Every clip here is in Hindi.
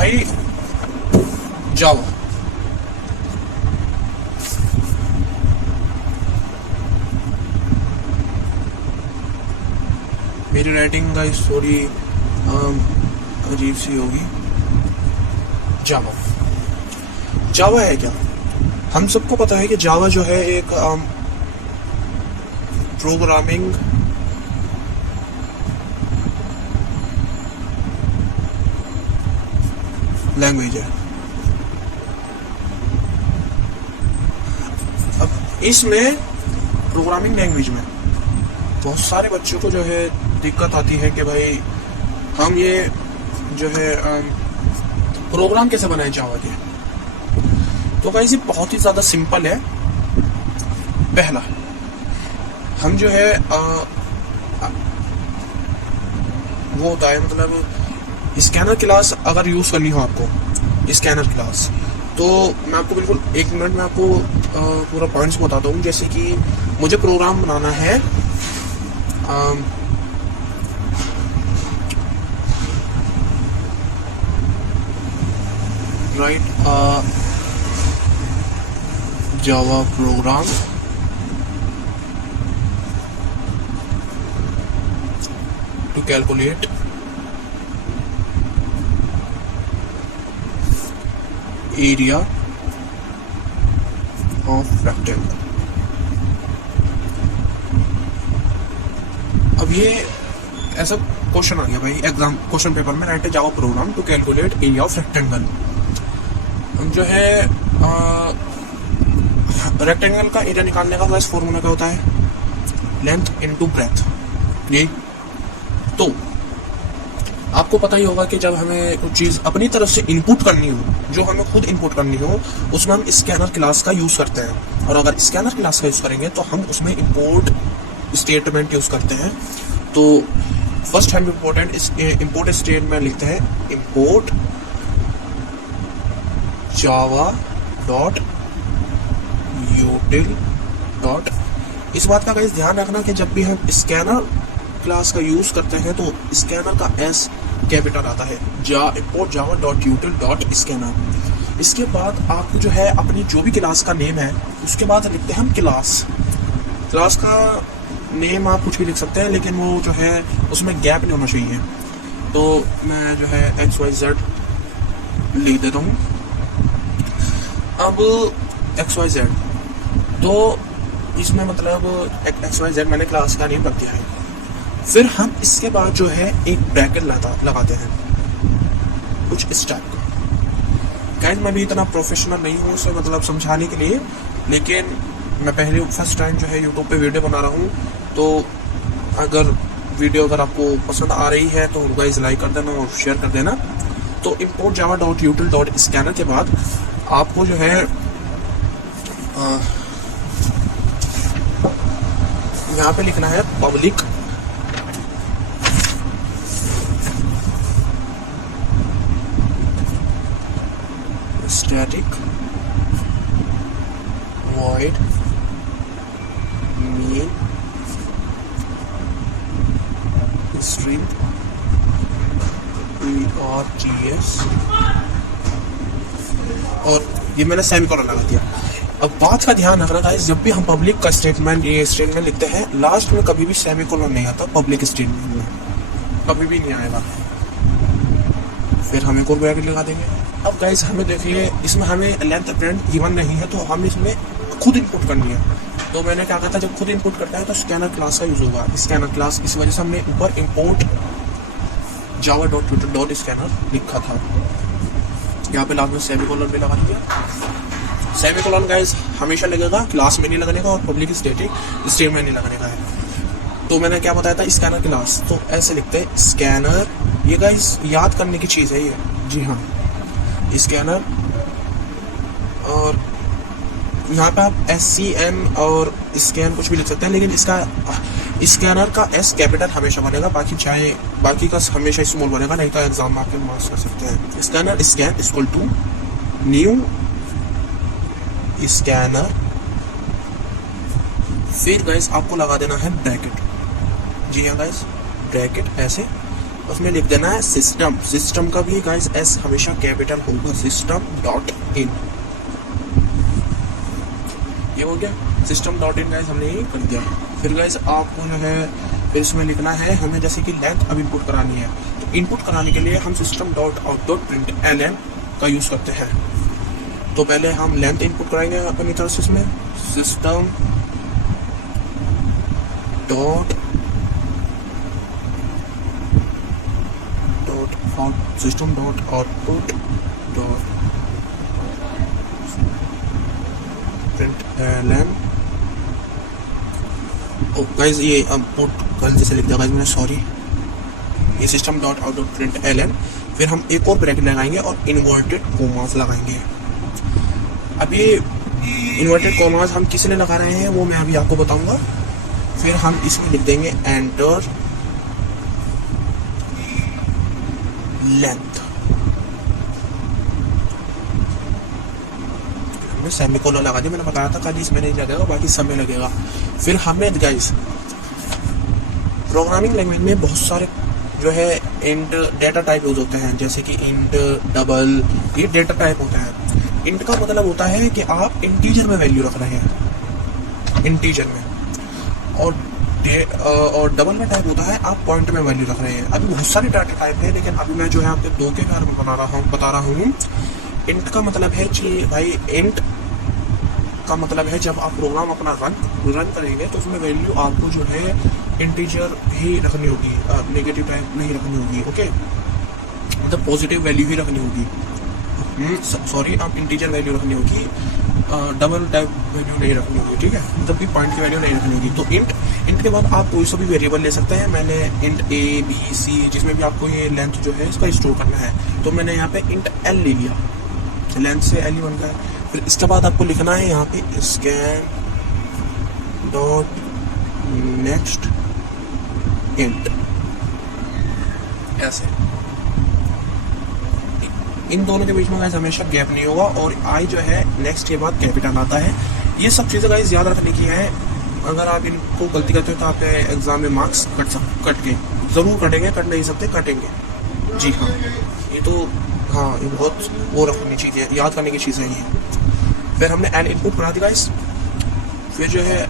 भाई जावा। मेरी राइटिंग का थोड़ी अजीब सी होगी। जावा, जावा है क्या? हम सबको पता है कि जावा जो है एक प्रोग्रामिंग लैंग्वेज है। अब इसमें प्रोग्रामिंग लैंग्वेज में बहुत सारे बच्चों को जो है दिक्कत आती है कि भाई हम ये जो है प्रोग्राम कैसे बनाए जावा के। तो गाइस ये बहुत ही ज़्यादा सिंपल है। पहला, हम जो है वो होता है मतलब स्कैनर क्लास अगर यूज़ करनी हो आपको, स्कैनर क्लास, तो मैं आपको बिल्कुल 1 मिनट में आपको पूरा पॉइंट्स बताता हूँ। जैसे कि मुझे प्रोग्राम बनाना है write Java program to calculate area of rectangle. अब ये ऐसा क्वेश्चन आ गया भाई एग्जाम क्वेश्चन पेपर में, write Java program to calculate area of rectangle. हम जो है रेक्टेंगल का एरिया निकालने का बस फॉर्मूला क्या होता है? Length into breadth. यही तो आपको पता ही होगा कि जब हमें कुछ चीज़ अपनी तरफ से इनपुट करनी हो, जो हमें खुद इनपुट करनी हो, उसमें हम स्कैनर क्लास का यूज़ करते हैं। और अगर स्कैनर क्लास का यूज़ करेंगे तो हम उसमें इंपोर्ट स्टेटमेंट यूज़ करते हैं। तो फर्स्ट हम इंपोर्ट स्टेटमेंट लिखते हैं, इंपोर्ट जावा डॉट यूटिल डॉट। इस बात का गाइस ध्यान रखना कि जब भी हम स्कैनर क्लास का यूज़ करते हैं तो स्कैनर का एस कैपिटल आता है। Import Java dot यूटिल dot scanner. इसके बाद आपको जो है अपनी जो भी क्लास का नेम है उसके बाद लिखते हैं हम क्लास। क्लास का नेम आप कुछ भी लिख सकते हैं, लेकिन वो जो है उसमें गैप नहीं होना चाहिए। तो मैं जो है XYZ लिख देता हूँ। अब XYZ, तो इसमें मतलब XYZ मैंने क्लास का नेम रख दिया है। फिर हम इसके बाद जो है एक ब्रैकेट लगाते हैं कुछ इस टाइप का। गाइस मैं भी इतना प्रोफेशनल नहीं हूँ उसे मतलब समझाने के लिए, लेकिन मैं पहले फर्स्ट टाइम जो है यूट्यूब पे वीडियो बना रहा हूँ। तो अगर वीडियो अगर आपको पसंद आ रही है तो गाइस लाइक कर देना और शेयर कर देना। तो import Java dot यूटिल dot scanner के बाद आपको जो है यहाँ पे लिखना है public static void main string args। और ये मैंने सेमीकोलन लगा दिया। अब बात का ध्यान रखना गाइस, जब भी हम पब्लिक का स्टेटमेंट ये स्टेटमेंट लिखते हैं लास्ट में कभी भी सेमीकोलन नहीं आता पब्लिक स्टेटमेंट में, कभी भी नहीं आएगा। फिर हम एक और ब्रैकेट लगा देंगे। अब गाइस हमें देखिए इसमें हमें लेंथ ब्रेथ गिवन नहीं है, तो हम इसमें खुद इनपुट करनी है। तो मैंने क्या कहा था, जब खुद इनपुट करता है तो स्कैनर क्लास का यूज होगा, स्कैनर क्लास। इस वजह से हमने ऊपर import Java dot यूटिल dot scanner लिखा था। यहाँ पे लास्ट में सेमीकोलन भी लगा दिया। सेमीकोलन गाइस हमेशा लगेगा, क्लास में नहीं लगने का और पब्लिक स्टैटिक स्टेटमेंट नहीं लगने का है। तो मैंने क्या बताया था, स्कैनर क्लास। तो ऐसे लिखते हैं स्कैनर। ये गाइस याद करने की चीज़ है ये, जी हाँ, स्कैनर। और यहाँ पे आप SCN और स्कैन कुछ भी लिख सकते हैं, लेकिन इसका स्कैनर का S कैपिटल हमेशा बनेगा, बाकी का हमेशा स्मॉल बनेगा, नहीं तो एग्जाम में आपके मार्क्स कर सकते हैं। Scanner scan equal to new scanner. फिर गाइस आपको लगा देना है ब्रैकेट। जी हाँ गाइस, ब्रैकेट ऐसे। उसमें लिख देना है सिस्टम। सिस्टम का भी गाइस एस हमेशा कैपिटल होगा, सिस्टम डॉट इन। ये हो गया सिस्टम डॉट इन गाइस, हमने ये कर दिया। फिर गाइस आपको जो है फिर इसमें लिखना है हमें, जैसे कि लेंथ अब इनपुट करानी है, तो इनपुट कराने के लिए हम system dot out dot print L का यूज करते हैं। तो पहले हम लेंथ इनपुट कराएंगे अपनी तरफ से, इसमें system dot system dot output dot print L. Oh guys ये आउटपुट गलती से लिख दिया गाइस मैंने, सॉरी। ये system dot out dot print L. फिर हम एक और ब्रैकेट लगाएंगे और इन्वर्टेड कोमास लगाएंगे। अब ये इन्वर्टेड कोमास हम किस लिए लगा रहे हैं वो मैं अभी आपको बताऊंगा। फिर हम इसमें लिख देंगे एंटर लेंथ। हमने सेमीकोलन लगा दिया, मैंने बताया था खाली इसमें नहीं लगेगा, बाकी सब में लगेगा। फिर हमें गाइस प्रोग्रामिंग लैंग्वेज में बहुत सारे जो है इंट डेटा टाइप यूज होते हैं, जैसे कि इंट, डबल, ये डेटा टाइप होता है। इंट का मतलब होता है कि आप इंटीजर में वैल्यू रख रहे हैं, इंटीजर में, और डबल में टाइप होता है आप पॉइंट में वैल्यू रख रहे हैं। अभी बहुत सारे डाटा टाइप है, लेकिन अभी मैं जो है आपके दो के बारे में बता रहा हूँ। इंट का मतलब है कि भाई इंट का मतलब है जब आप प्रोग्राम अपना रन करेंगे तो उसमें वैल्यू आपको जो है इंटीजर ही रखनी होगी, नेगेटिव टाइप नहीं रखनी होगी। ओके, मतलब पॉजिटिव वैल्यू ही रखनी होगी, सॉरी आप इंटीजर वैल्यू रखनी होगी, डबल टाइप वैल्यू नहीं रखनी होगी, ठीक है, मतलब कि पॉइंट की वैल्यू नहीं रखनी होगी। तो इंट के बाद आप कोई सा भी वेरिएबल ले सकते हैं। मैंने इंट ए बी सी, जिसमें भी आपको ये लेंथ जो है इसका स्टोर करना है, तो मैंने यहाँ पे इंट एल ले लिया, लेंथ से एल ही बन गया। फिर इसके बाद आपको लिखना है यहाँ पे स्कैन डॉट नेक्स्ट इंट, ऐसे। इन दोनों के बीच में गाइस हमेशा गैप नहीं होगा, और आई जो है नेक्स्ट के बाद कैपिटल आता है। ये सब चीज़ें गाइस याद रखने की है। अगर आप इनको गलती करते हो तो आपके एग्जाम में मार्क्स कट के ज़रूर कटेंगे, कट नहीं सकते, कटेंगे। जी हाँ, ये तो हाँ, ये बहुत वो रखनी चीज़ें, याद करने की चीज़ें ये। फिर हमने एन इनपुट करा दी गाइस। फिर जो है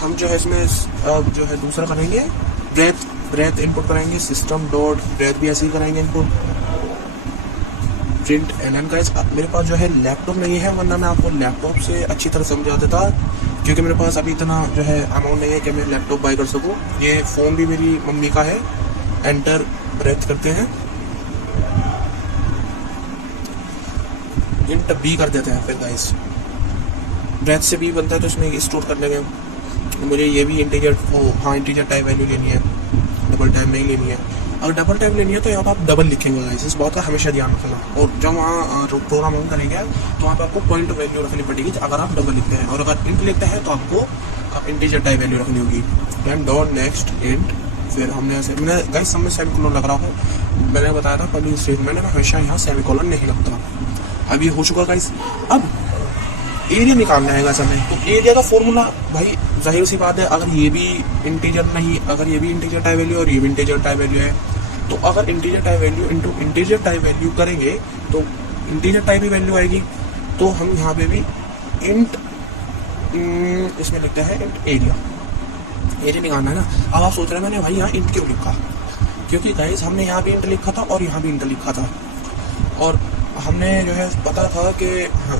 हम जो है इसमें जो है दूसरा करेंगे ब्रेथ इनपुट करेंगे, सिस्टम डॉट ब्रेथ भी ऐसे ही करेंगे इनपुट, प्रिंट एल गाइस। मेरे पास जो है लैपटॉप नहीं है, वरना मैं आपको लैपटॉप से अच्छी तरह समझा देता, क्योंकि मेरे पास अभी इतना जो है अमाउंट नहीं है कि मैं लैपटॉप बाई कर सकूँ। ये फ़ोन भी मेरी मम्मी का है। एंटर ब्रेथ करते हैं, इंट बी कर देते हैं। फिर गाइस ब्रेथ से बी बनता है, तो इसमें स्टोर कर लेंगे। मुझे ये भी इंटीजर हाँ इंटीजर टाइप वैल्यू लेनी है, डबल टाइप नहीं लेनी है। अगर डबल टाइप लेनी है तो यहाँ पर आप डबल लिखेंगे गाइस, इस बात का हमेशा ध्यान रखना। और जब वहाँ प्रोग्राम रन करेंगे तो वहाँ पर आपको पॉइंट वैल्यू रखनी पड़ेगी अगर आप डबल लिखते हैं, और अगर इंट लिखते हैं तो आपको इंटीजर टाइप वैल्यू रखनी होगी। Then dot next int. फिर हमने ऐसे, मैंने गाइस सब में सेमीकोलन लग रहा हूँ, मैंने बताया था पहले स्टेटमेंट में हमेशा यहाँ सेमीकोलन नहीं लगता। अब ये हो चुका गाइस। अब एरिया निकालना है गाइस हमें, तो एरिया का फॉर्मूला भाई जाहिर सी बात है, अगर ये भी इंटीजर नहीं, अगर ये भी इंटीजर टाइप वैल्यू और ये भी इंटीजर टाइप वैल्यू है, तो अगर integer type value into integer type value करेंगे तो इंटीजर टाइप ही वैल्यू आएगी। तो हम यहाँ पे भी इंट इसमें लिखते हैं इंट एरिया निकालना है ना। अब आप सोच रहे हैं मैंने भाई यहाँ इंट क्यों लिखा, क्योंकि गाइस हमने यहाँ भी इंट लिखा था और यहाँ भी इंट लिखा था, और हमने जो है पता था कि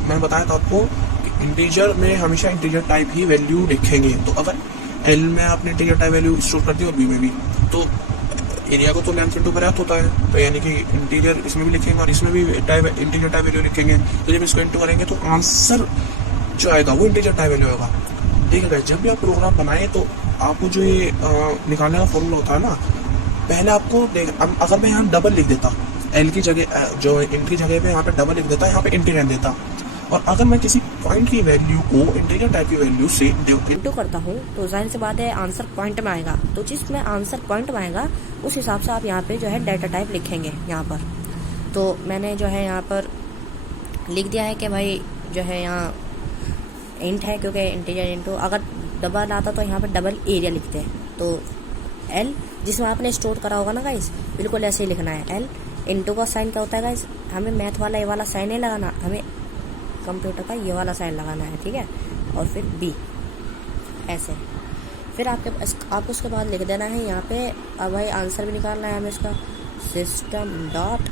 मैंने बताया था आपको इंटीजर में हमेशा इंटीजर टाइप ही वैल्यू लिखेंगे। तो अगर एल में आपने इंटीजर टाइप वैल्यू स्टोर कर दी और बी में भी, तो एरिया को तो लेंथ इनटू ब्रेथ होता है, तो यानी कि इंटीजर इसमें भी लिखेंगे और इसमें भी इंटीजर टाइप वैल्यू लिखेंगे। तो जब इसको इंटू करेंगे तो आंसर जो आएगा वो इंटीजर टाइप वैल्यू होगा। ठीक है, जब भी आप प्रोग्राम बनाए तो आपको जो ये निकालने का फॉर्मूला होता है ना, पहले आपको अगर मैं यहाँ डबल लिख देता, एल की जगह जो इंट की जगह पे यहाँ पे डबल लिख देता, यहाँ पे इंटीजर देता, और अगर मैं किसी पॉइंट की वैल्यू को इंटीजर टाइप की वैल्यू से इंटू करता हूँ तो जाहिर सी बात है आंसर पॉइंट में आएगा। तो जिसमें आंसर पॉइंट में आएगा उस हिसाब से आप यहाँ पे जो है डाटा टाइप लिखेंगे यहाँ पर। तो मैंने जो है यहाँ पर लिख दिया है कि भाई जो है यहाँ इंट है, क्योंकि इंटीजर इंटू, अगर डबल आता तो यहाँ पर डबल एरिया लिखते हैं। तो एल जिसमें आपने स्टोर करा होगा ना गाइस, बिल्कुल ऐसे ही लिखना है। एल इंटू का साइन क्या होता है गाइस, हमें मैथ वाला ये वाला साइन नहीं लगाना, हमें कंप्यूटर का ये वाला साइन लगाना है, ठीक है। और फिर बी ऐसे, फिर आपको उसके बाद लिख देना है यहाँ पे। अब भाई आंसर भी निकालना है हमें इसका, system dot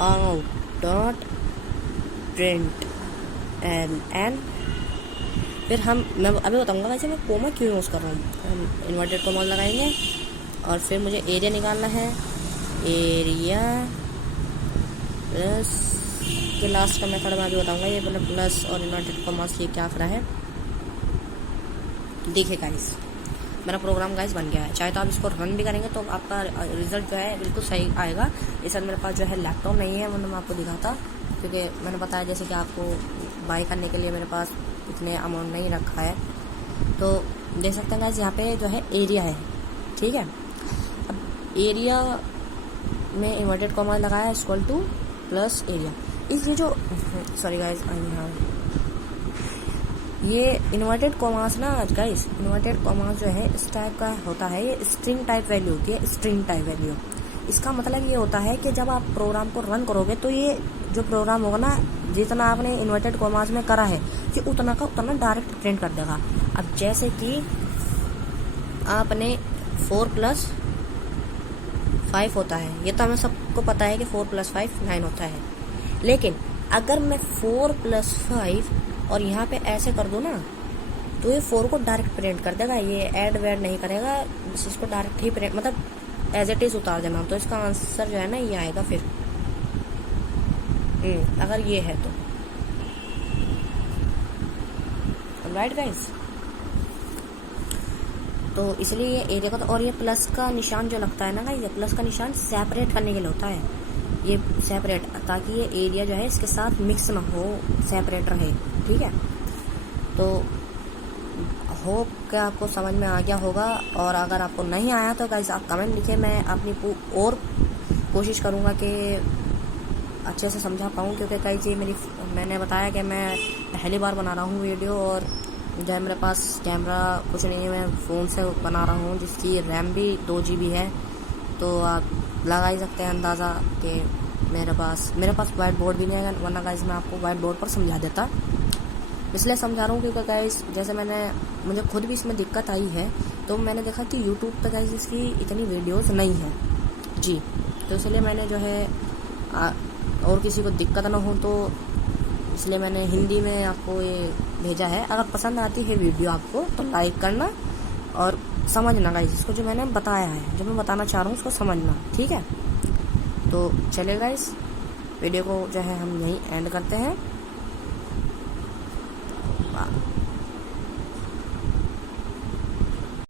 out dot println. फिर मैं अभी बताऊंगा वैसे मैं कोमा क्यों यूज़ कर रहा हूँ। हम इन्वर्टेड कोमा लगाएंगे और फिर मुझे एरिया निकालना है, एरिया प्लस के लास्ट का मेथड मैं अभी बताऊंगा। ये मतलब प्लस और इन्वर्टेड कोमा से क्या फ़र्क है। देखिए गाइस, मेरा प्रोग्राम गाइस बन गया है। चाहे तो आप इसको रन भी करेंगे तो आपका रिजल्ट जो है बिल्कुल सही आएगा। इस मेरे पास जो है लैपटॉप नहीं है, वरना मैं आपको दिखाता, क्योंकि मैंने बताया जैसे कि आपको बाई करने के लिए मेरे पास इतने अमाउंट नहीं रखा है। तो देख सकते हैं गाइस यहाँ पे जो है एरिया है, ठीक है। अब एरिया में इन्वर्टेड कॉमा लगाया इक्वल टू प्लस एरिया। इसलिए जो सॉरी गाइस, ये इन्वर्टेड कॉमास ना गाइस, इन्वर्टेड कॉमास जो है इस टाइप का होता है, ये स्ट्रिंग टाइप वैल्यू होती है, स्ट्रिंग टाइप वैल्यू। इसका मतलब ये होता है कि जब आप प्रोग्राम को रन करोगे तो ये जो प्रोग्राम होगा ना, जितना आपने इन्वर्टेड कॉमास में करा है ये उतना का उतना डायरेक्ट प्रिंट कर देगा। अब जैसे कि आपने 4 + 5 होता है, ये तो हमें सबको पता है कि 4 + 5 9 होता है। लेकिन अगर मैं 4 + 5 और यहाँ पे ऐसे कर दूँ ना, तो ये 4 को डायरेक्ट प्रिंट कर देगा, ये ऐड वैड नहीं करेगा, इसको डायरेक्ट ही प्रिंट मतलब एज इट इज उतार देना। तो इसका आंसर जो है ना ये आएगा फिर, अगर ये है तो राइट गाइस। तो इसलिए ये एरिया का और ये प्लस का निशान जो लगता है ना गाइस, ये प्लस का निशान सेपरेट करने के लिए होता है, ये सेपरेट, ताकि ये एरिया जो है इसके साथ मिक्स ना हो, सेपरेट रहे, ठीक है। तो होप कि आपको समझ में आ गया होगा, और अगर आपको नहीं आया तो गाइस आप कमेंट लिखिए, मैं अपनी और कोशिश करूँगा कि अच्छे से समझा पाऊँ, क्योंकि गाइस ये मैंने बताया कि मैं पहली बार बना रहा हूँ वीडियो, और जो है मेरे पास कैमरा कुछ नहीं है, मैं फ़ोन से बना रहा हूँ, जिसकी रैम भी 2 GB है। तो आप लगा ही सकते हैं अंदाज़ा कि मेरे पास वाइट बोर्ड भी नहीं है, वरना गाइस मैं आपको वाइट बोर्ड पर समझा देता। इसलिए समझा रहा हूँ क्योंकि गाइस जैसे मुझे खुद भी इसमें दिक्कत आई है, तो मैंने देखा कि यूट्यूब पे गाइस इसकी इतनी वीडियोस नहीं है जी। तो इसलिए मैंने जो है और किसी को दिक्कत ना हो, तो इसलिए मैंने हिंदी में आपको ये भेजा है। अगर पसंद आती है वीडियो आपको तो लाइक करना और समझना गाइस, इसको जो मैंने बताया है, जो मैं बताना चाह रहा हूँ उसको समझना, ठीक है। तो चलिए गाइस, वीडियो को जो है हम यहीं एंड करते हैं।